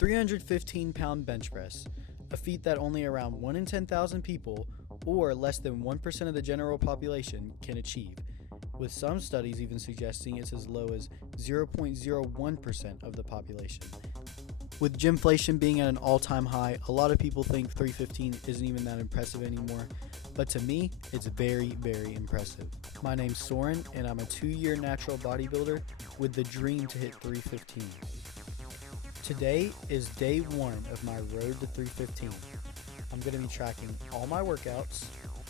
315-pound bench press, a feat that only around 1 in 10,000 people, or less than 1% of the general population, can achieve, with some studies even suggesting it's as low as 0.01% of the population. With gymflation being at an all-time high, a lot of people think 315 isn't even that impressive anymore, but to me, it's very, very impressive. My name's Soren, and I'm a 2-year natural bodybuilder with the dream to hit 315. Today is day 1 of my road to 315. I'm going to be tracking all my workouts,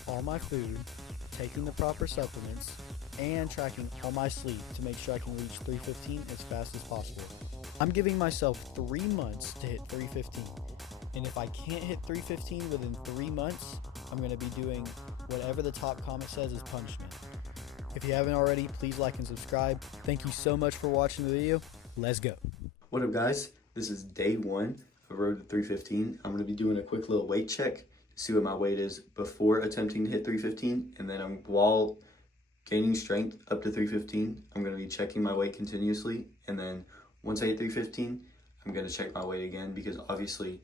all my food, taking the proper supplements, and tracking all my sleep to make sure I can reach 315 as fast as possible. I'm giving myself 3 months to hit 315, and if I can't hit 315 within 3 months, I'm going to be doing whatever the top comment says is punishment. If you haven't already, please like and subscribe. Thank you so much for watching the video. Let's go. What up, guys? This is day 1 of Road to 315. I'm going to be doing a quick little weight check to see what my weight is before attempting to hit 315, and then while gaining strength up to 315, I'm going to be checking my weight continuously, and then once I hit 315, I'm going to check my weight again, because obviously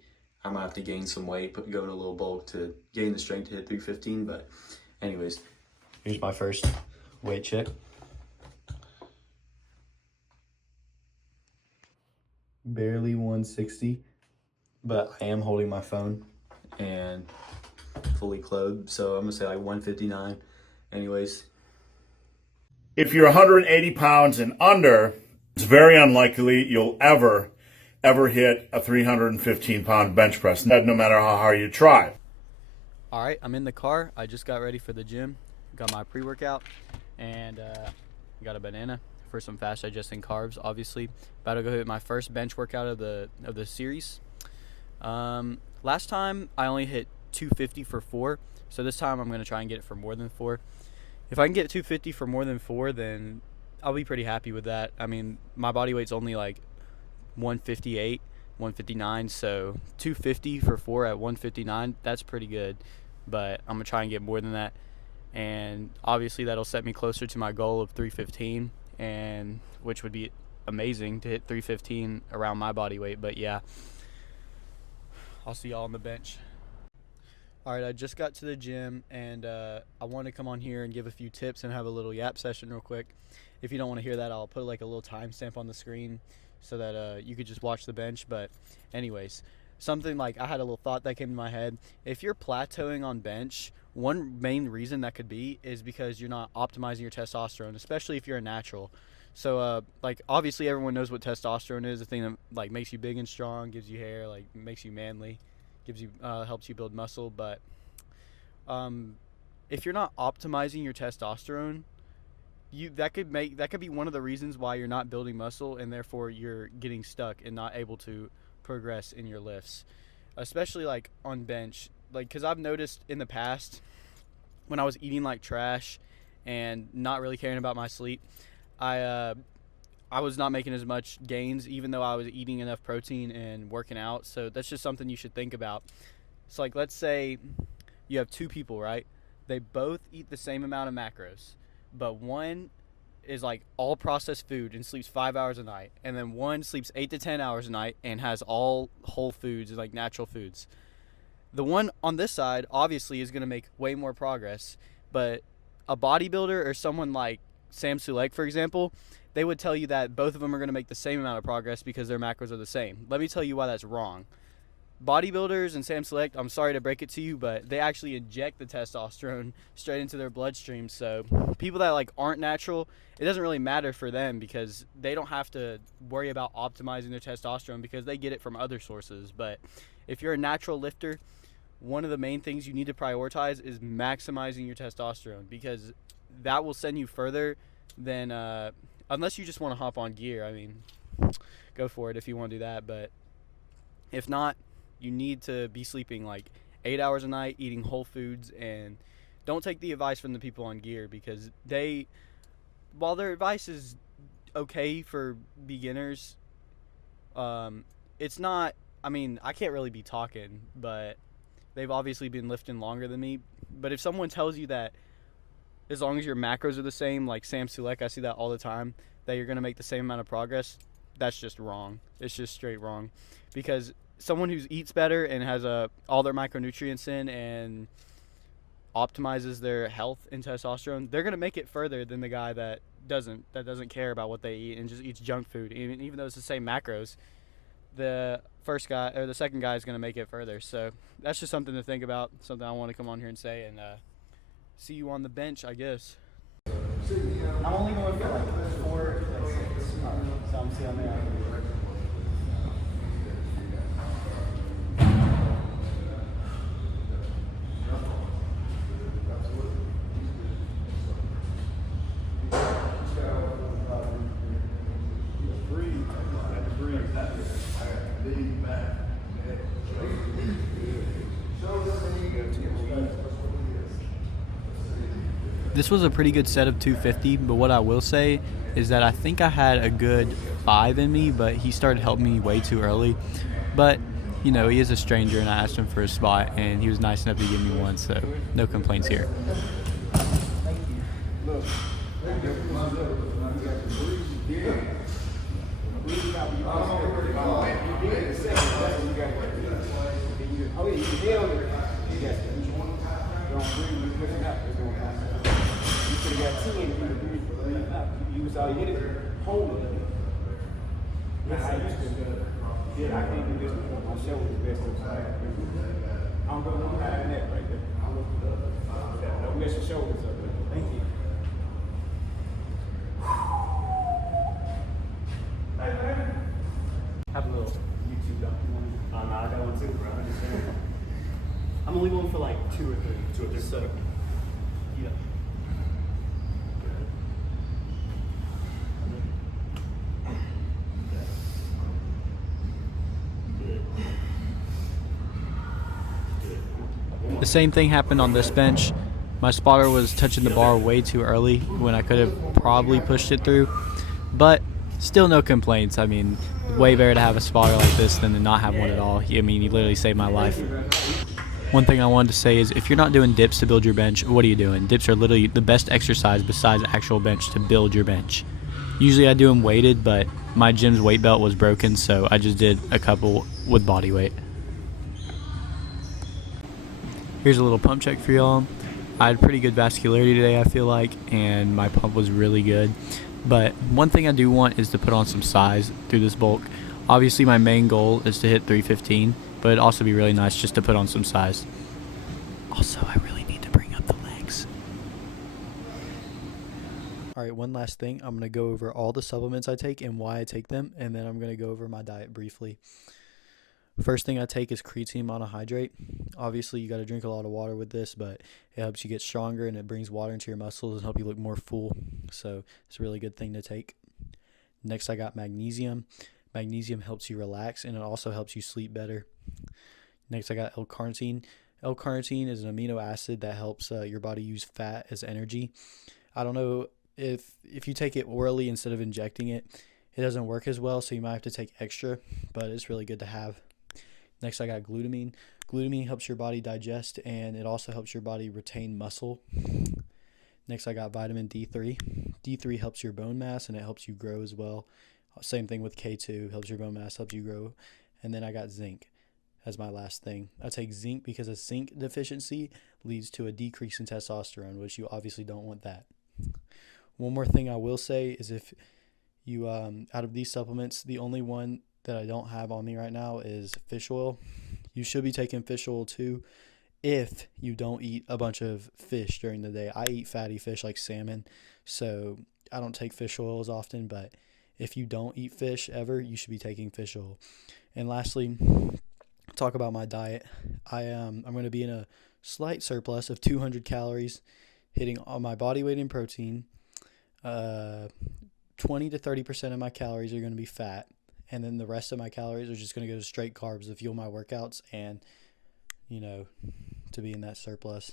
I'm going to have to gain some weight, go in a little bulk to gain the strength to hit 315. But anyways, here's my first weight check. Barely 160, but I am holding my phone and fully clothed, so I'm going to say like 159. Anyways. If you're 180 pounds and under, it's very unlikely you'll ever hit a 315-pound bench press, no matter how hard you try. All right, I'm in the car. I just got ready for the gym. Got my pre-workout, and got a banana for some fast digesting carbs, obviously. About to go hit my first bench workout of the series. Last time I only hit 250 for 4, so this time I'm going to try and get it for more than 4. If I can get 250 for more than 4, then I'll be pretty happy with that. I mean, my body weight's only like 158, 159, so 250 for 4 at 159, that's pretty good. But I'm going to try and get more than that. And obviously that'll set me closer to my goal of 315, and which would be amazing to hit 315 around my body weight. But yeah, I'll see y'all on the bench. All right, I just got to the gym, and I want to come on here and give a few tips and have a little yap session real quick. If you don't want to hear that, I'll put like a little timestamp on the screen so that you could just watch the bench. But anyways, something like I had a little thought that came to my head. If you're plateauing on bench, one main reason that could be is because you're not optimizing your testosterone, especially if you're a natural. So like obviously everyone knows what testosterone is, the thing that like makes you big and strong, gives you hair, like makes you manly, gives you helps you build muscle. But if you're not optimizing your testosterone, that could be one of the reasons why you're not building muscle, and therefore you're getting stuck and not able to progress in your lifts, especially like on bench. Like, because I've noticed in the past when I was eating like trash and not really caring about my sleep, I was not making as much gains even though I was eating enough protein and working out. So that's just something you should think about. So like, let's say you have 2 people, right? They both eat the same amount of macros, but one is like all processed food and sleeps 5 hours a night, and then one sleeps 8 to 10 hours a night and has all whole foods and like natural foods. The one on this side obviously is going to make way more progress, but a bodybuilder or someone like Sam Sulek, for example, they would tell you that both of them are going to make the same amount of progress because their macros are the same. Let me tell you why that's wrong. Bodybuilders and Sam Sulek, I'm sorry to break it to you, but they actually inject the testosterone straight into their bloodstream. So people that like aren't natural, it doesn't really matter for them because they don't have to worry about optimizing their testosterone because they get it from other sources. But if you're a natural lifter, one of the main things you need to prioritize is maximizing your testosterone, because that will send you further than unless you just want to hop on gear. I mean, go for it if you want to do that, but if not, you need to be sleeping like 8 hours a night, eating whole foods, and don't take the advice from the people on gear, because while their advice is okay for beginners, it's not. I mean, I can't really be talking, but they've obviously been lifting longer than me. But if someone tells you that as long as your macros are the same, like Sam Sulek, I see that all the time, that you're going to make the same amount of progress, that's just wrong. It's just straight wrong, because someone who eats better and has all their micronutrients in and optimizes their health in testosterone, they're gonna make it further than the guy that doesn't care about what they eat and just eats junk food. Even though it's the same macros, the first guy or the second guy is gonna make it further. So that's just something to think about. Something I want to come on here and say, and see you on the bench, I guess. I'm only going for like 4, like 6. So I'm seeing there. This was a pretty good set of 250, but what I will say is that I think I had a good 5 in me, but he started helping me way too early. But, you know, he is a stranger, and I asked him for a spot, and he was nice enough to give me one, so no complaints here. Have a little YouTube documentary. No, I got one too, bro. I'm only going for like 2 or 3. 2 or 3. So, yeah. The same thing happened on this bench. My spotter was touching the bar way too early when I could have probably pushed it through, but still no complaints. I mean, way better to have a spotter like this than to not have one at all. I mean, he literally saved my life. One thing I wanted to say is, if you're not doing dips to build your bench, what are you doing? Dips are literally the best exercise besides actual bench to build your bench. Usually I do them weighted, but my gym's weight belt was broken, so I just did a couple with body weight. Here's a little pump check for y'all. I had pretty good vascularity today, I feel like, and my pump was really good. But one thing I do want is to put on some size through this bulk. Obviously my main goal is to hit 315, but it'd also be really nice just to put on some size. Also, I really need to bring up the legs. Alright, one last thing. I'm going to go over all the supplements I take and why I take them, and then I'm going to go over my diet briefly. First thing I take is creatine monohydrate. Obviously, you got to drink a lot of water with this, but it helps you get stronger and it brings water into your muscles and help you look more full. So it's a really good thing to take. Next, I got magnesium. Magnesium helps you relax and it also helps you sleep better. Next, I got L-carnitine. L-carnitine is an amino acid that helps your body use fat as energy. I don't know if you take it orally instead of injecting it, it doesn't work as well, so you might have to take extra, but it's really good to have. Next, I got glutamine. Glutamine helps your body digest, and it also helps your body retain muscle. Next, I got vitamin D3. D3 helps your bone mass, and it helps you grow as well. Same thing with K2, helps your bone mass, helps you grow. And then I got zinc as my last thing. I take zinc because a zinc deficiency leads to a decrease in testosterone, which you obviously don't want that. One more thing I will say is, if you, out of these supplements, the only one that I don't have on me right now is fish oil. You should be taking fish oil too if you don't eat a bunch of fish during the day. I eat fatty fish like salmon, so I don't take fish oil as often, but if you don't eat fish ever, you should be taking fish oil. And lastly, talk about my diet. I'm going to be in a slight surplus of 200 calories, hitting on my body weight in protein. 20 to 30% of my calories are going to be fat, and then the rest of my calories are just going to go to straight carbs to fuel my workouts and, you know, to be in that surplus.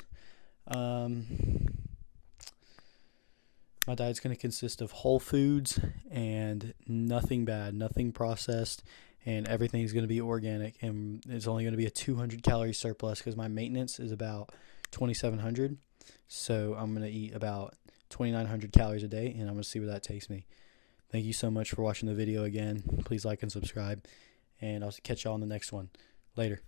My diet's going to consist of whole foods and nothing bad, nothing processed, and everything's going to be organic, and it's only going to be a 200 calorie surplus because my maintenance is about 2,700. So I'm going to eat about 2,900 calories a day, and I'm going to see where that takes me. Thank you so much for watching the video again. Please like and subscribe, and I'll catch y'all on the next one. Later.